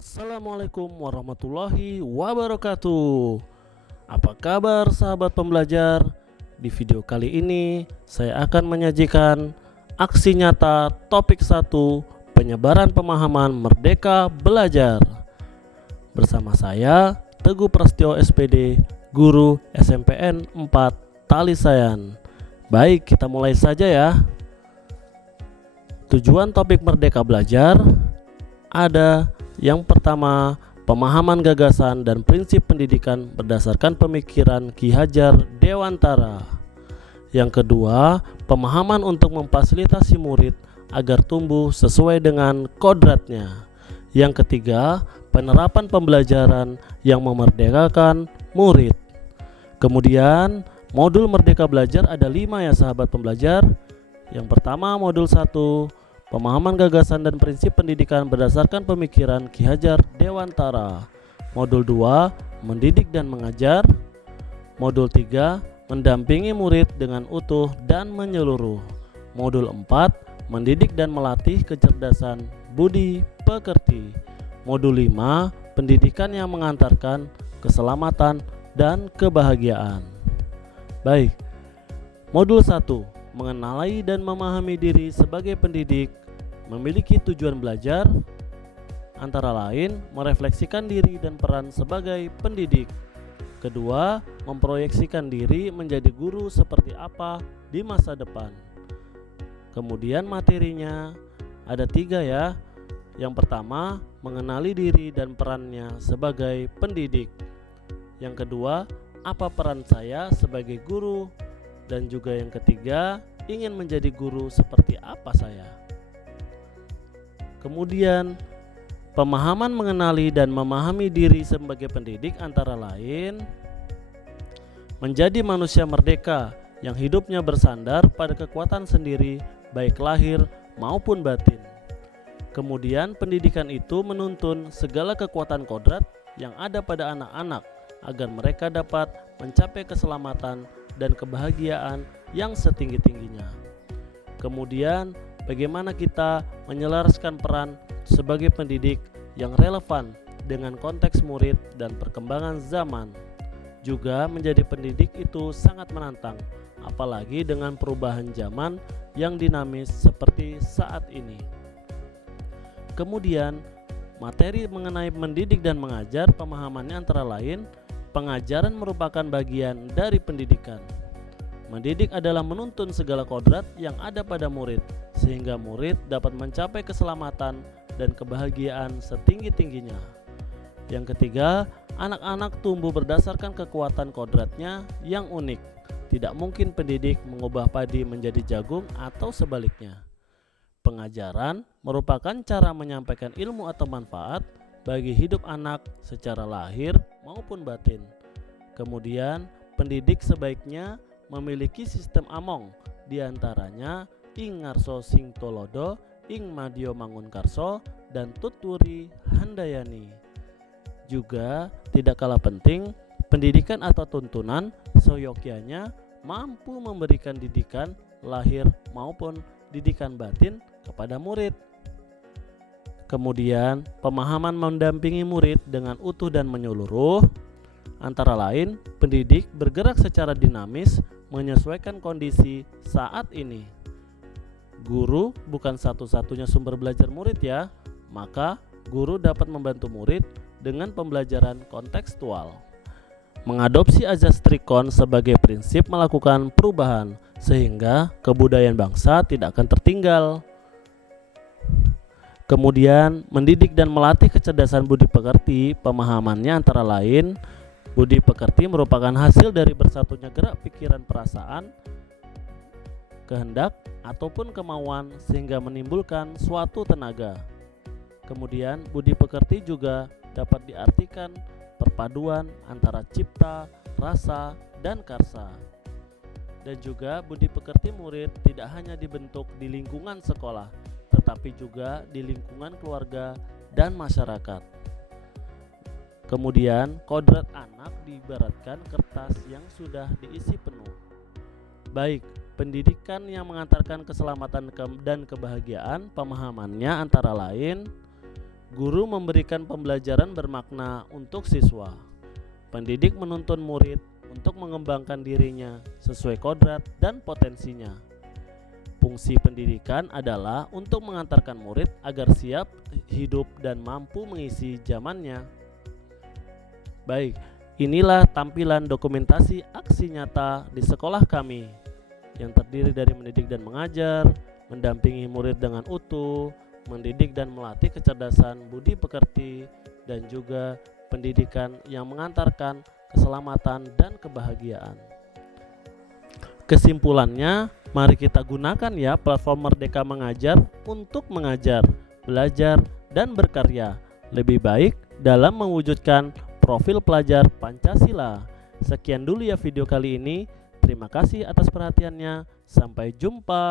Assalamualaikum warahmatullahi wabarakatuh. Apa kabar sahabat pembelajar? Di video kali ini saya akan menyajikan aksi nyata topik 1, penyebaran pemahaman merdeka belajar. Bersama saya Teguh Prasetyo SPD, guru SMPN 4 Talisayan. Baik, kita mulai saja ya. Tujuan topik merdeka belajar ada yang pertama, pemahaman gagasan dan prinsip pendidikan berdasarkan pemikiran Ki Hajar Dewantara. Yang kedua, pemahaman untuk memfasilitasi murid agar tumbuh sesuai dengan kodratnya. Yang ketiga, penerapan pembelajaran yang memerdekakan murid. Kemudian, modul merdeka belajar ada 5 ya sahabat pembelajar. Yang pertama, modul 1, pemahaman gagasan dan prinsip pendidikan berdasarkan pemikiran Ki Hajar Dewantara. Modul 2, mendidik dan mengajar. Modul 3, mendampingi murid dengan utuh dan menyeluruh. Modul 4, mendidik dan melatih kecerdasan budi pekerti. Modul 5, pendidikan yang mengantarkan keselamatan dan kebahagiaan. Baik, modul 1, mengenali dan memahami diri sebagai pendidik, memiliki tujuan belajar, antara lain merefleksikan diri dan peran sebagai pendidik. Kedua, memproyeksikan diri menjadi guru seperti apa di masa depan. Kemudian materinya ada 3 ya. Yang pertama, mengenali diri dan perannya sebagai pendidik. Yang kedua, apa peran saya sebagai guru. Dan juga yang ketiga, ingin menjadi guru seperti apa saya. Kemudian, pemahaman mengenali dan memahami diri sebagai pendidik antara lain menjadi manusia merdeka yang hidupnya bersandar pada kekuatan sendiri baik lahir maupun batin. Kemudian pendidikan itu menuntun segala kekuatan kodrat yang ada pada anak-anak agar mereka dapat mencapai keselamatan dan kebahagiaan yang setinggi-tingginya. Kemudian, bagaimana kita menyelaraskan peran sebagai pendidik yang relevan dengan konteks murid dan perkembangan zaman. Juga menjadi pendidik itu sangat menantang, apalagi dengan perubahan zaman yang dinamis seperti saat ini. Kemudian, materi mengenai mendidik dan mengajar pemahamannya antara lain, pengajaran merupakan bagian dari pendidikan. Mendidik adalah menuntun segala kodrat yang ada pada murid, sehingga murid dapat mencapai keselamatan dan kebahagiaan setinggi-tingginya. Yang ketiga, anak-anak tumbuh berdasarkan kekuatan kodratnya yang unik. Tidak mungkin pendidik mengubah padi menjadi jagung atau sebaliknya. Pengajaran merupakan cara menyampaikan ilmu atau manfaat bagi hidup anak secara lahir maupun batin. Kemudian, pendidik sebaiknya memiliki sistem among, diantaranya ing ngarso sing tolodo, ing madyo mangun karso, dan tuturi handayani. Juga tidak kalah penting, pendidikan atau tuntunan seyogyanya mampu memberikan didikan lahir maupun didikan batin kepada murid. Kemudian, pemahaman mendampingi murid dengan utuh dan menyeluruh, antara lain pendidik bergerak secara dinamis menyesuaikan kondisi saat ini. Guru bukan satu-satunya sumber belajar murid ya, maka guru dapat membantu murid dengan pembelajaran kontekstual. Mengadopsi azas Trikon sebagai prinsip melakukan perubahan sehingga kebudayaan bangsa tidak akan tertinggal. Kemudian, mendidik dan melatih kecerdasan budi pekerti, pemahamannya antara lain, budi pekerti merupakan hasil dari bersatunya gerak pikiran, perasaan, kehendak, ataupun kemauan sehingga menimbulkan suatu tenaga. Kemudian, budi pekerti juga dapat diartikan perpaduan antara cipta, rasa, dan karsa. Dan juga budi pekerti murid tidak hanya dibentuk di lingkungan sekolah, tetapi juga di lingkungan keluarga dan masyarakat. Kemudian, kodrat anak diibaratkan kertas yang sudah diisi penuh. Baik, pendidikan yang mengantarkan keselamatan dan kebahagiaan, pemahamannya antara lain Guru memberikan pembelajaran bermakna untuk siswa. Pendidik menuntun murid untuk mengembangkan dirinya sesuai kodrat dan potensinya. Fungsi pendidikan adalah untuk mengantarkan murid agar siap hidup dan mampu mengisi zamannya. Baik, inilah tampilan dokumentasi aksi nyata di sekolah kami yang terdiri dari mendidik dan mengajar, mendampingi murid dengan utuh, mendidik dan melatih kecerdasan budi pekerti, dan juga pendidikan yang mengantarkan keselamatan dan kebahagiaan. Kesimpulannya, mari kita gunakan ya platform Merdeka Mengajar untuk mengajar, belajar, dan berkarya lebih baik dalam mewujudkan profil pelajar Pancasila. Sekian dulu ya video kali ini. Terima kasih atas perhatiannya. Sampai jumpa.